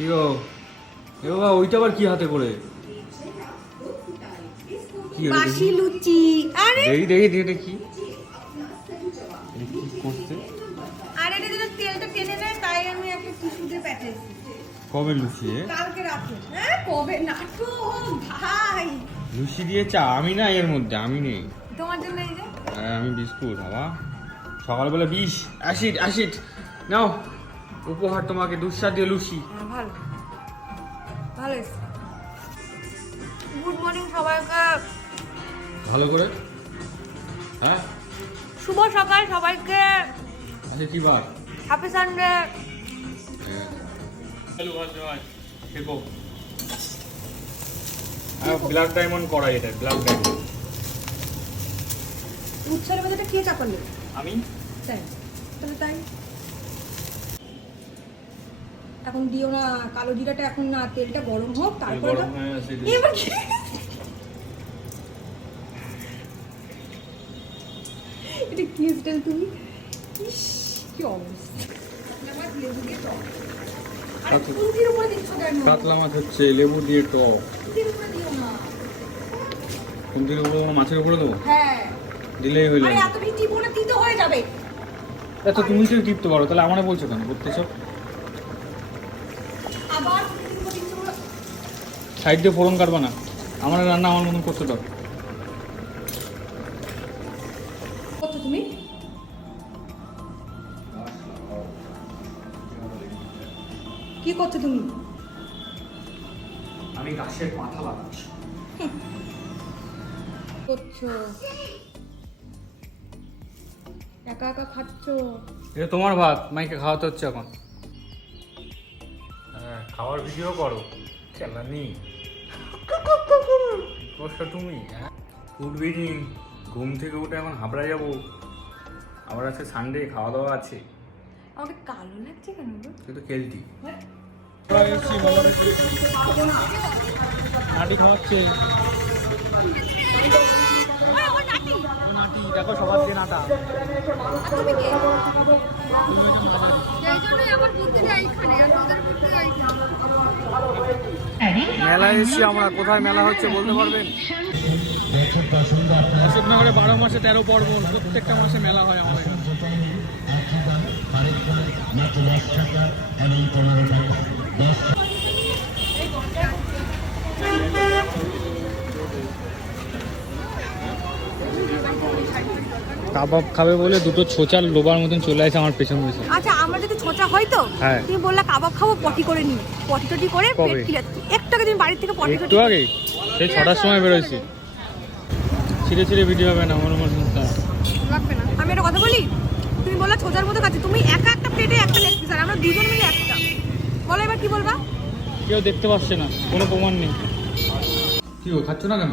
কি গো এ বাবা ওইটা আবার কি হাতে করে কি বাসি লুচি আরে দেখি কি করতে আরে এটা যেন তেলটা টেনে নেয় তাই আমি একটা টিস্যু দিয়ে পেঁচেছি কবে লুচি কালকে রাতে হ্যাঁ কবে নাটু ভাই লুচি দিয়ে চা আমি না এর মধ্যে আমি নেই তোমার জন্য এই যে আমি বিস্কুট বাবা সকালবেলা 20 অ্যাসিড নাও উপহার তোমাকে দুঃসাধ্য লুচি ভালো ভালো গুড মর্নিং সবাইকে ভালো করে হ্যাঁ শুভ সকাল সবাইকে আচ্ছা কি বার হ্যাপি সানডে হ্যালো ভাই দেখো ব্ল্যাক ডায়মন্ড করা এটা ব্ল্যাক ডায়মন্ড উৎসবের মধ্যে কে চাপালে আমি তাই তাহলে তাই এখন দিও না কালো জিরাটা এখন না তেলটা গরম হোক তারপর গরম হয়ে আছে এবার কি এটা কি স্টাইল তুমি ইস কি অবস্থা আমার লেবু দিয়ে টক আরে কুন্তির উপরে দিচ্ছ কেন কাতলা মাছ হচ্ছে লেবু দিয়ে টক কুন্তির উপরে দিও না কুন্তির উপরে মাছের উপরে দেবো হ্যাঁ দিলেই হইল আরে এত বেশি টিপো না দিতে হয়ে যাবে আচ্ছা তুমি তো টিপতে পারো তাহলে আমারে বলছো কেন করতেছো আবার কুন্তির উপরে দিচ্ছ না সাইড দিয়ে ফোড়ন কাটবা না আমার রান্না আমার মতন করতে দাও কত তুমি কি করছো তুমি আমি গাছের মাথা লাগাচ্ছি করছো একা একা খাচ্ছো এটা তোমার ভাত মাইকে খাওয়াতে হচ্ছে এখন হ্যাঁ খাওয়ার ভিডিও করো খেলা নেই করছো তুমি হ্যাঁ ফুড বিডিং ঘুম থেকে উঠে এখন হাবড়া যাবো আবার আছে সানডে খাওয়া দাওয়া আছে আমাকে কালো লাগছে কেন গো কিন্তু খেলতি নাটি খাওয়াচ্ছে নাটি দেখো সবার দিয়ে নাটা তুমি কে এই জন্যই আমার বুদ্ধিটা এইখানে আর তোদের বুদ্ধি এইখানে মেলায় এসেছি আমরা কোথায় মেলা হচ্ছে বলতে পারবেন অশোকনগরে 12 মাসে 13 পর্বণ প্রত্যেকটা মাসে মেলা হয় আমাদের কাবাব খাবে বলে দুটো ছোচার লোবার মতন চলে আসে আমার পেছন পেছন আচ্ছা আমরা যদি ছোঁচা হয় তো হ্যাঁ। তুমি বললা কাবাব খাবো পটি করে নি পটি টটি করে কবে? পেট ক্লিয়ার একটু আগে তুমি বাড়ি থেকে পটি একটু টটি আগে সেই 6টার সময় বেরোইছি ছিঁড়ে ভিডিও হবে না আমার মতন লাগবে না আমি একটা কথা বলি তুমি বললা ছোঁচার মতো খাচ্ছি তুমি একা একটা প্লেটে একটা লেগ পিস আর আমরা দুজন মিলে একটা বলো এবার কি বলবা কেউ দেখতে পাচ্ছে না কোনো প্রমাণ নেই কি ও খাচ্ছ না কেন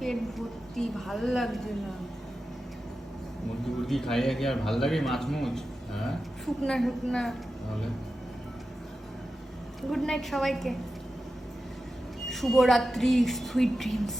পেট ভর্তি ভাল লাগছে না মুরগি মুরগি খাইয়ে কি আর ভাল লাগে মাছ মুছ হ্যাঁ শুকনা শুকনা তাহলে গুড নাইট সবাইকে শুভরাত্রি সুইট ড্রিমস